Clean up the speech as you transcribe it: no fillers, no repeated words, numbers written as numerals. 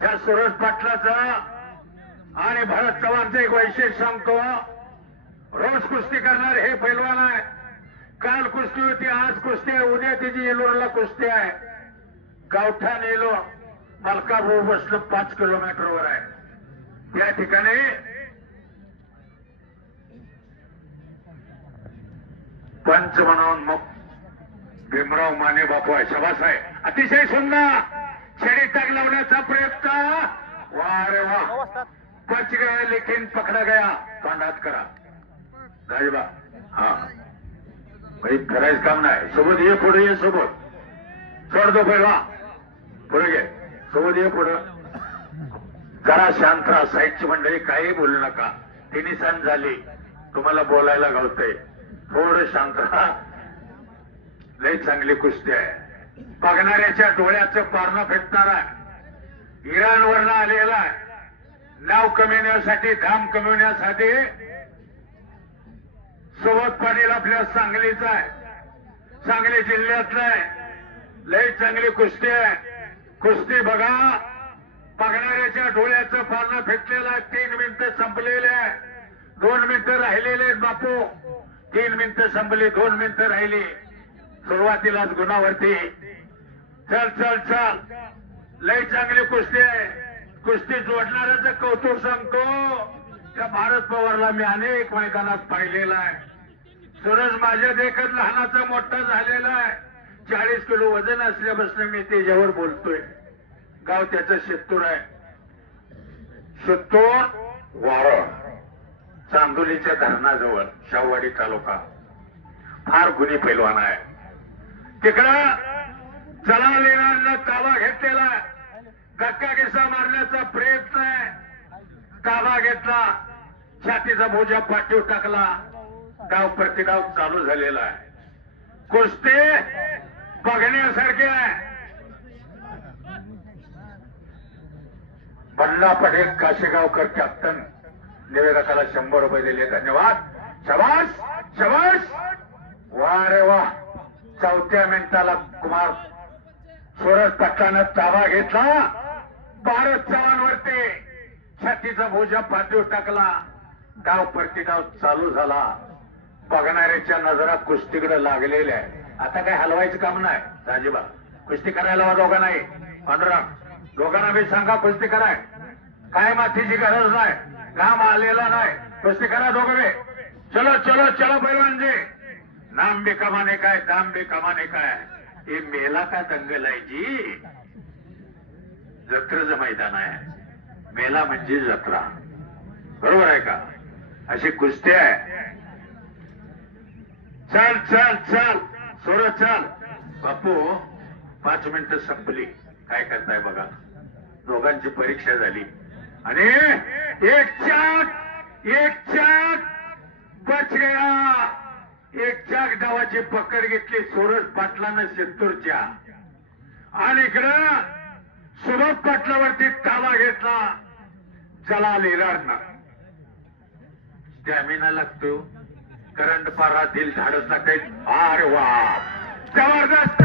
त्या सूरज पाटलाचा आणि भरत चव्हाणचं एक वैशिष्ट्य सांगतो. रोज कुस्ती करणार हे पैलवान आहे. काल कुस्ती होती, आज कुस्ती आहे, उद्या तिची येलोरला कुस्ती आहे. गावठाण येलो मलकापूर बसलं 5 किलोमीटरवर आहे. त्या ठिकाणी पंच म्हणून मग भीमराव माने बापू आहे. शबास आहे. अतिशय सुंदर छडी टाक लावण्याचा प्रयत्न. वा रे वा, बच गया लेकिन पकडा गया. तोंडात करा राजबा. हा भाई करायचं काम नाही. सोबत ये, पुढे ये, सोबत सोड दो पहिला, पुढे घे, सोबत ये, पुढं जरा शांत राहा. साईडची मंडळी काही बोलू नका. तिन्ही सण झाली, तुम्हाला बोलायला गावतंय. थोडं शांत राहा. लई चांगली कुस्ती आहे. बघणाऱ्याच्या डोळ्याचं पारणं फेकणार आहे. इराणवरनं आलेला आहे. नाव कमविण्यासाठी, धाम कमविण्यासाठी. सोबत पाटील आपल्या सांगलीचा आहे, सांगली जिल्ह्यातला आहे. लई चांगली कुस्ती आहे. कुस्ती बघा, बघणाऱ्याच्या डोळ्याचं पारणं फेकलेलं आहे. 3 मिनिटं संपलेले आहे. 2 मिनिटं राहिलेले आहेत बापू. 3 मिनिटं संपली, 2 मिनिटं राहिली. सुरुवातीलाच गुणावरती. चल चल चल, लई चांगली कुस्ती आहे. कुस्ती जोडणाऱ्याचं कौतुक सांगतो. त्या भारत पवारला मी अनेक मैदानात पाहिलेला आहे. सूरज माझ्या देखत लहानाचा मोठा झालेला आहे. 40 किलो वजन असल्यापासून मी त्याच्यावर बोलतोय. गाव त्याचं शित्तूर आहे. शित्तूर वारळ, चांदोलीच्या धरणाजवळ, शाहूवाडी तालुका. फार गुणी पैलवान आहे. तिकडं जलालीनं ताबा घेतलेला. धक्का गिसा मारण्याचा प्रयत्न आहे. ताबा घेतला, छातीचा भोजा पाठीवर टाकला. डाव प्रतिडाव चालू झालेला आहे. कुस्ती बघण्यासारखी आहे. बल्ला पटेल काशेगावकर कॅप्टन निवेदकाला 100 रुपये दिले. धन्यवाद. शबाश शबाश. वा रे वा. 4थ्या मिनिटाला कुमार सूरज पाटलानं ताबा घेतला. भारत चव्हाणवरती छातीचा भोजा पाठीवर टाकला. डाव प्रतिडाव चालू झाला. बघणाऱ्याच्या नजरा कुस्तीकडे लागलेल्या आहे. आता काय हलवायचं काम नाही. राजीबा कुस्ती करायला दोघा नाही. पांडुरंग दोघांना बी सांगा कुस्ती कराय. काय मातीची गरज नाही. घाम आलेला नाही. कुस्ती करा दोघं बी. चलो चलो चलो पैलवानजी. नाम भी कमाने का है, दाम भी कमाने का है. हे मेला का दंगल आहे जी. जत्रेचं मैदान आहे. मेला म्हणजे जत्रा, बरोबर आहे का? अशी कुस्ती आहे. चल चल चल सूरज चल. बापू 5 मिनिटं संपली. काय करताय बघा. दोघांची परीक्षा झाली आणि एक चाक बच गया. एक चाक डावाची पकड घेतली सूरज पाटलानं शित्तूरच्या. आणि इकडं सूरज पाटलावरती ताबा घेतला जलाल इराणनं. स्टॅमिना लागतो. करंट पारा दिल धाडस लागते. अरे वा, जबरदस्त